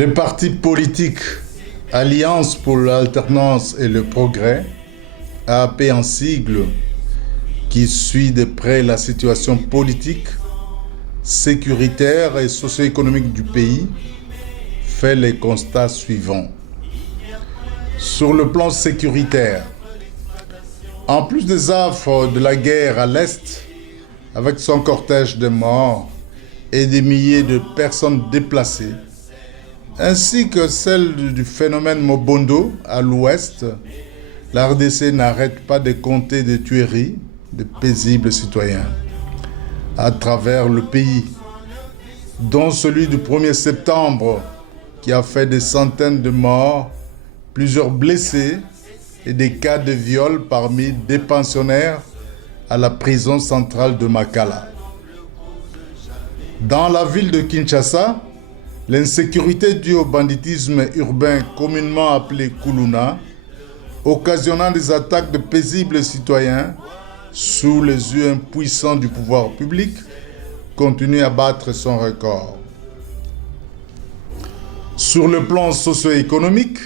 Les partis politiques Alliance pour l'alternance et le progrès, AAP en sigle, qui suit de près la situation politique, sécuritaire et socio-économique du pays, fait les constats suivants. Sur le plan sécuritaire, en plus des affres de la guerre à l'Est, avec son cortège de morts et des milliers de personnes déplacées, ainsi que celle du phénomène Mobondo à l'Ouest, la RDC n'arrête pas de compter des tueries de paisibles citoyens à travers le pays, dont celui du 1er septembre qui a fait des centaines de morts, plusieurs blessés et des cas de viol parmi des pensionnaires à la prison centrale de Makala. Dans la ville de Kinshasa, l'insécurité due au banditisme urbain communément appelé Kuluna, occasionnant des attaques de paisibles citoyens sous les yeux impuissants du pouvoir public, continue à battre son record. Sur le plan socio-économique,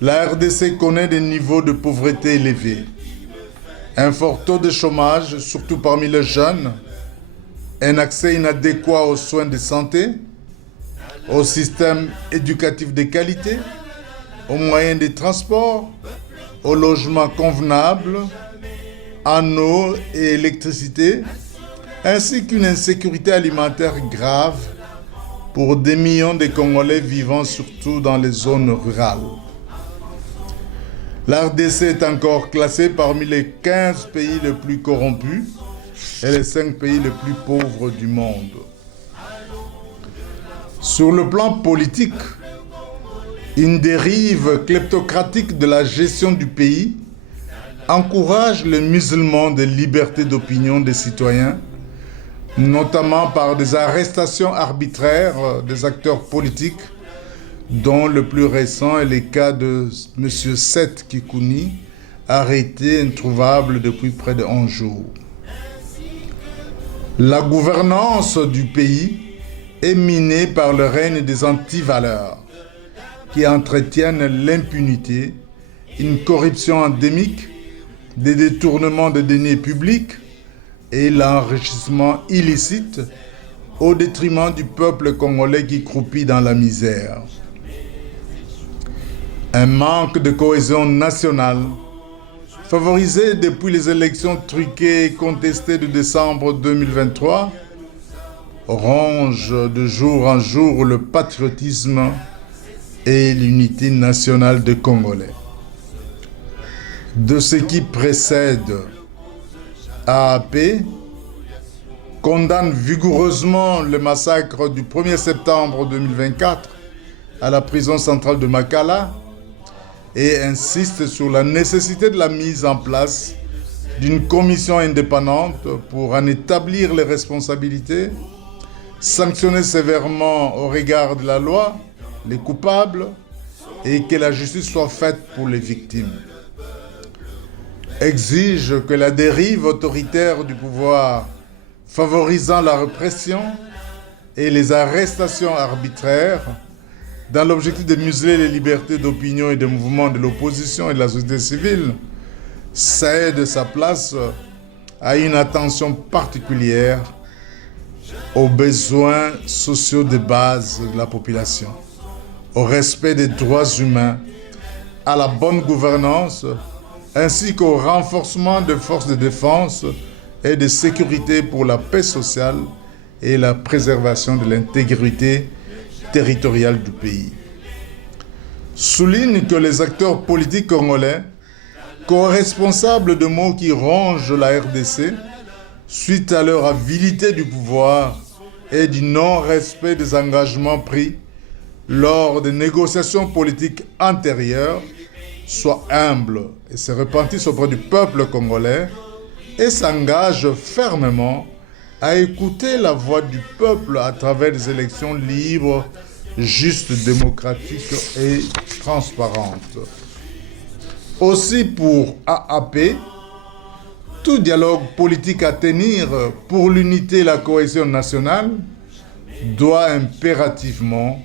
la RDC connaît des niveaux de pauvreté élevés, un fort taux de chômage, surtout parmi les jeunes, un accès inadéquat aux soins de santé, au système éducatif de qualité, aux moyens de transport, au logement convenable, en eau et électricité, ainsi qu'une insécurité alimentaire grave pour des millions de Congolais vivant surtout dans les zones rurales. La RDC est encore classée parmi les 15 pays les plus corrompus et les 5 pays les plus pauvres du monde. Sur le plan politique, une dérive kleptocratique de la gestion du pays encourage le musulman de liberté d'opinion des citoyens, notamment par des arrestations arbitraires des acteurs politiques, dont le plus récent est le cas de M. Seth Kikouni, arrêté introuvable depuis près de 11 jours. La gouvernance du pays est minée par le règne des antivaleurs, qui entretiennent l'impunité, une corruption endémique, des détournements de deniers publics et l'enrichissement illicite au détriment du peuple congolais qui croupit dans la misère. Un manque de cohésion nationale, favorisé depuis les élections truquées et contestées de décembre 2023, ronge de jour en jour le patriotisme et l'unité nationale des Congolais. De ce qui précède, AAP condamne vigoureusement le massacre du 1er septembre 2024 à la prison centrale de Makala et insiste sur la nécessité de la mise en place d'une commission indépendante pour en établir les responsabilités, sanctionner sévèrement au regard de la loi les coupables et que la justice soit faite pour les victimes. Exige que la dérive autoritaire du pouvoir favorisant la répression et les arrestations arbitraires dans l'objectif de museler les libertés d'opinion et de mouvement de l'opposition et de la société civile cède sa place à une attention particulière aux besoins sociaux de base de la population, au respect des droits humains, à la bonne gouvernance, ainsi qu'au renforcement des forces de défense et de sécurité pour la paix sociale et la préservation de l'intégrité territoriale du pays. Souligne que les acteurs politiques congolais, co-responsables de maux qui rongent la RDC, suite à leur avidité du pouvoir et du non-respect des engagements pris lors des négociations politiques antérieures, soient humbles et se repentissent auprès du peuple congolais et s'engagent fermement à écouter la voix du peuple à travers des élections libres, justes, démocratiques et transparentes. Aussi pour AAP, tout dialogue politique à tenir pour l'unité et la cohésion nationale doit impérativement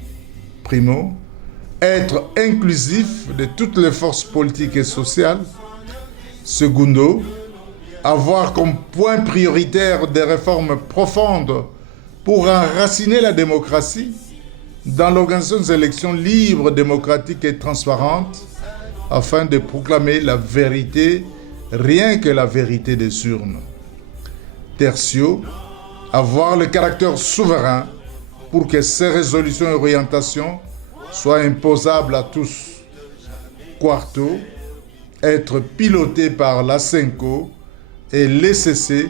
Primo, être inclusif de toutes les forces politiques et sociales. Secundo, avoir comme point prioritaire des réformes profondes pour enraciner la démocratie dans l'organisation des élections libres, démocratiques et transparentes, afin de proclamer la vérité, rien que la vérité des urnes. Tertio, avoir le caractère souverain pour que ces résolutions et orientations soient imposables à tous. Quarto, être piloté par l'ASENCO et l'ECC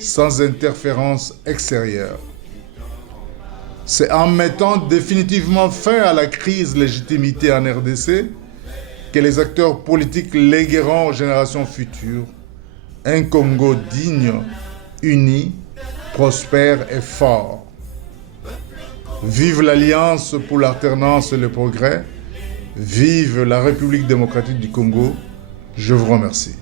sans interférence extérieure. C'est en mettant définitivement fin à la crise de légitimité en RDC que les acteurs politiques légueront aux générations futures un Congo digne, uni, prospère et fort. Vive l'Alliance pour l'alternance et le progrès. Vive la République démocratique du Congo. Je vous remercie.